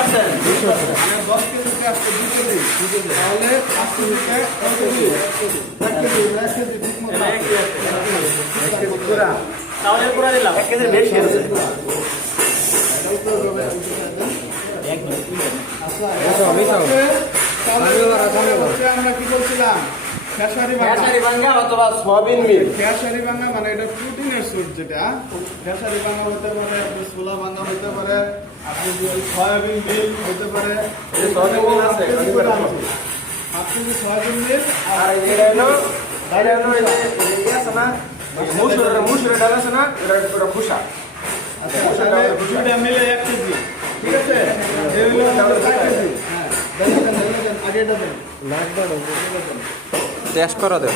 মানে 10 কেজিতে আজকে 2 কেজি তাহলে 5 কেজিতে 1 কেজি 1 কেজি ঠিক মতো তাহলে পুরা দিলাম 1 কেজির বেশি আছে আমরা কি বলছিলাম খেসারি ভাঙ্গা অথবা সয়াবিন মিল খেসারি ভাঙ্গা মানে এটা প্রোটিনের সোর্স যেটা খেসারি ভাঙ্গা হতে পারে আপনি ছোলা ভাঙ্গা হতে পারে আপনি সয়াবিন মিল হতে পারে সয়াবিন মিল আছে আপনি যে সয়াবিন মিল আর এটা হলো এই যে আছে না মুসুরের ডাল আছে না এটা খোসা আচ্ছা দুইটা মিলে 1 কেজি ঠিক আছে এই হলো 5 কেজি হ্যাঁ আগে এটা দেন টেস্ট করা দেব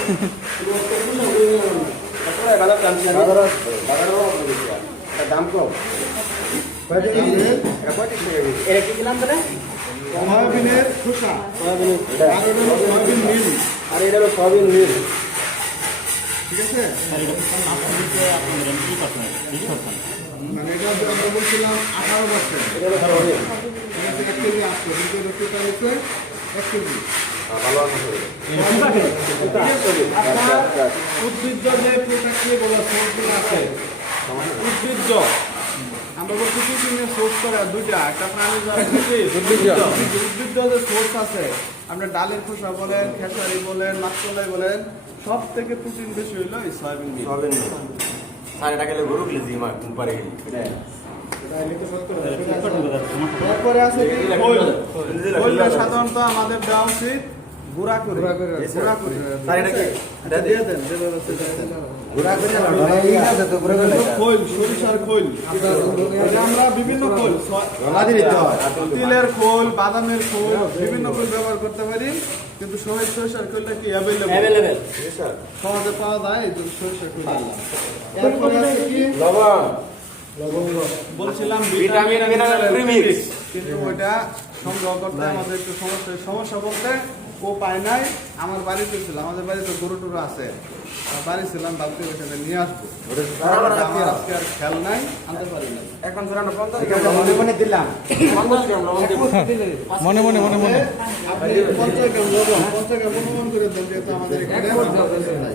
দাম কম সয়াবিনের খোসা আর এটা হলো সয়াবিন মিল ঠিক আছে মানে এটা আমরা বলছিলাম 18% এটা হলো 1 কেজি আসছে কিন্তু এটা টোটাল হচ্ছে 1 কেজি উদ্ভিজ্জ যে প্রোডাক্টগুলো বলা সোর্সগুলো আছে উদ্ভিজ্জ আমরা বলছি প্রোটিনের সোর্স করে দুইটা একটা প্রাণী উদ্ভিজ্জ যে সোর্স আছে আমরা ডালের খোসা বলেন খেসারি বলেন মাছকলাই বলেন সব থেকে প্রোটিন বেশি হইলো এই সয়াবিন সাড়ে গেলে গরু গেলে জিমা পারে তারপরে আছে কি খৈলটা সাধারণত আমাদের দেওয়া উচিত গুঁড়া করে স্যার এটা কি এটা দিয়ে দেন যেভাবে আছে গুঁড়া করে খৈল সরিষার খৈল আমরা বিভিন্ন খৈল তিলের খৈল বাদামের খৈল বিভিন্ন খৈল ব্যবহার করতে পারি কিন্তু সরিষার খৈলটা কি অ্যাভেলেবেল সহজে পাওয়া যায় এই সরিষার খৈল এরপরে আছে কি বলছিলাম ভিটামিন মিনারেল প্রিমিক্স কিন্তু ওইটা সংগ্রহ করতে আমাদের একটু সমস্যা বলতে ও পায় নাই আমার বাড়িতে ছিল আমাদের বাড়িতে গরু টুরু আছে বাড়ি ছিলাম বাড়িতে ওইখানে নিয়ে আসবো আমার আজকে আর খেয়াল নাই আনতে পারি না এখন ধরানো 50 মনে দিলাম 50 গ্রাম লবণ দেব মনে আপনি 50 গ্রাম লবণ 50 গ্রাম অনুমান করে দেন যেহেতু আমাদের এখানে নাই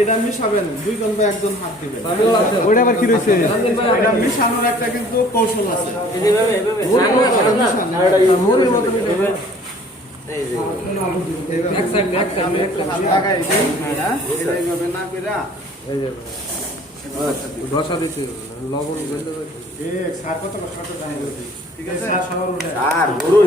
এটা মিশাবেন 2 জন বা 1 জন হাত দিবেন ওইটা আবার কি রয়েছে এটা মিশানোর একটা কিন্তু কৌশল আছে ধসা দিচ্ছে লবণ ঠিক আছে আর গরু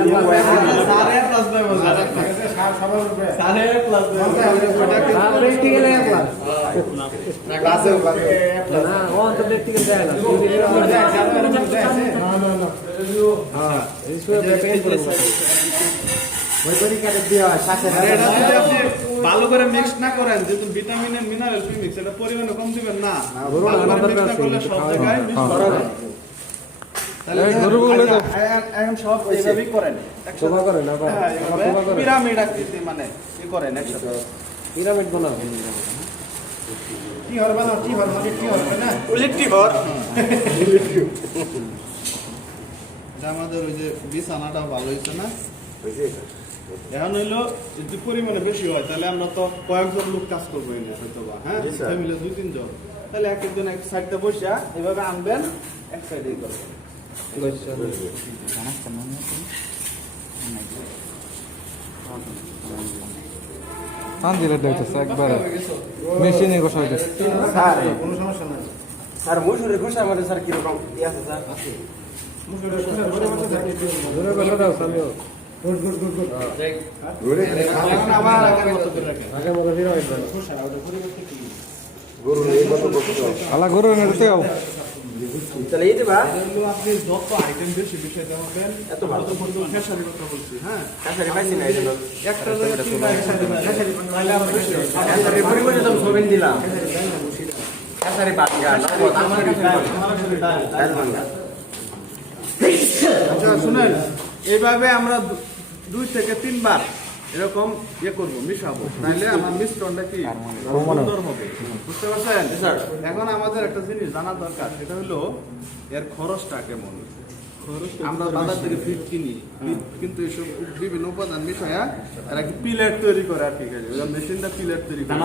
ভালো করে মিক্স না করেন যেহেতু ভিটামিন এন্ড মিনারেল প্রিমিক্স এটা পরিমাণে কম দিবেন না ভালো করে মিক্স না করলে সব জায়গায় মিক্স করা যায় তাহলে এখন সব এইভাবেই করেন শোভা করে না পিরামিড আকৃতি মানে কি করেন একসাথে পিরামিড বানাও কি হর বানাও কি হর মানে কি হর না ইলেকট্রিক হর আমাদের ওই যে বিছানাটা ভালো হয়েছে না এখন হইলো যদি পরিমাণে বেশি হয় তাহলে আমরা তো কয়েকজন লোক কাজ করবো এনে হয়তো বা হ্যাঁ ফ্যামিলি 2-3 জন তাহলে এক একজন এক সাইডে বসে এভাবে আনবেন এক সাইডে করবেন দিলে দেখতেছে একবার মেশিনে বসা হইতেছে স্যার কোনো সমস্যা নাই স্যার মুসুরের খোসা আমাদের স্যার কিরকম আছে স্যার মুসুরের খোসা ধরে বসে থাকে ধরে বসা দাও সামিও গুড আবার আগের মতো করে রাখেন আগে মতো পিরামিড বানাও খোসা ওটা পরিবর্তন কি গরু এই কত কষ্ট আলা গরু নেতে যাও তাহলে এই দেবা আপনি যত আইটেম বেশি বিষয় দেবেন এত ভালো বন্ধু খেসারি কথা বলছি হ্যাঁ কাছারি পাইছি না এইজন্য একটা জায়গা তিনটা একসাথে খেসারি তাহলে আমরা বেশি কাছারি পরিমাণে তো সবেন দিলাম কাছারি বাটগা নগদ আমার কাছে ডাল ভাঙা আচ্ছা শুনেন এইভাবে আমরা 2 থেকে 3 বার এরকম ইয়ে করবো, মিশাবো, তাহলে আমার মিশ্রণটা কি সুন্দর হবে। বুঝতে পারছেন? এখন আমাদের একটা জিনিস জানা দরকার, সেটা হলো এর খরচটা কেমন। আমরা বাজার থেকে ফিট কিনি, ফিট কিন্তু এসব বিভিন্ন উপাদান মিশায়া এরা কি পিলেট তৈরি করে আর ঠিক আছে, মেশিনটা পিলেট তৈরি করে,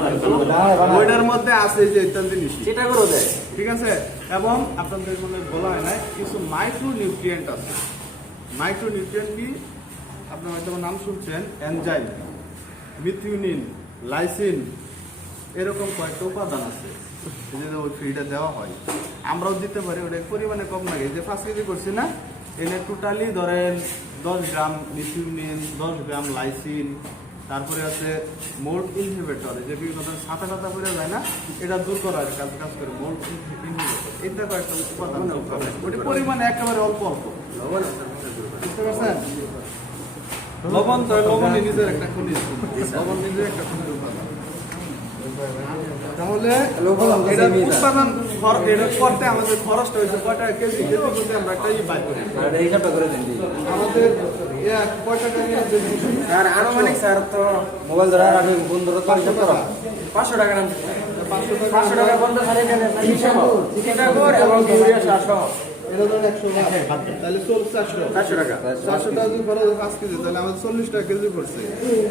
ওইটার মধ্যে আছে যে ইত্যাদি জিনিস সেটা করে দেয়। ঠিক আছে। এবং আপনাদের মনে বলা হয় না কিছু মাইক্রো নিউট্রিয়েন্ট আছে। মাইক্রো নিউট্রিয়েন্ট কি আপনার হয়তো নাম শুনছেন, এনজাইম, মিথিওনিন, লাইসিন, এরকম কয়েকটা উপাদান আছে যেটা ওই ফিডে দেওয়া হয়। আমরাও দিতে পারি, ওটার পরিমাণে কম লাগে। যে 5 কেজি করছি না, এনে টোটালি ধরেন 10 গ্রাম মিথিওনিন, 10 গ্রাম লাইসিন, তারপরে আছে মোল্ড ইনহিবিটর, যে বিভিন্ন ধরনের ছাতা টাতা পড়ে যায় না, এটা দূর করার কাজ করে মোল্ড ইনহিবিটর। এটা কয়েকটা উপাদান, ওটি পরিমাণে একেবারে অল্প অল্প। বুঝতে পারছেন? লবণ তো লবণ নিজের একটা খনিজ, লবণ নিজের একটা খনিজ উপাদান। তাহলে এটা উৎপাদন এটা করতে আমাদের খরচটা হয়েছে কয়টা কেজি, কেজি করতে আমরা একটা বাই করি হিসাবটা করে দেন। আমাদের কয় টাকা আর আনুমানিক স্যার তো মোবাইল ধরা আমি বন্ধ ধরো তো হিসাব করো 500 টাকা নাম 500 টাকা বন্ধ ধরে দেন হিসাব এটা কর এবং ইউরিয়া 700 এটা ধরেন 100 তাহলে 400 টাকা 400 টাকা যদি খরচ 5 কেজি, তাহলে আমাদের 40 টাকা কেজি পড়ছে।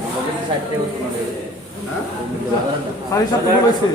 আমাদের 60 টাকা হ্যাঁ, 7.5 টাকা হয়েছে।